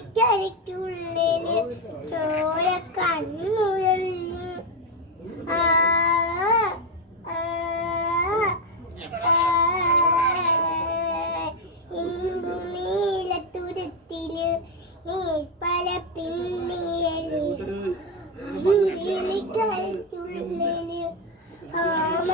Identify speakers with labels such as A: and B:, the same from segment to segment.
A: അമ്പിളിക്കരിക്കുള്ളിൽ ചോര കണ്ണുഴഞ്ഞു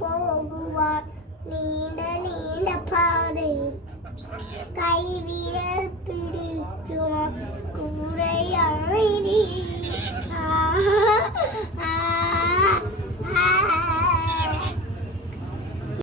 A: പോകുവാൻ നീണ്ട നീണ്ട പാതയിൽ കൈവിരൽ പിടി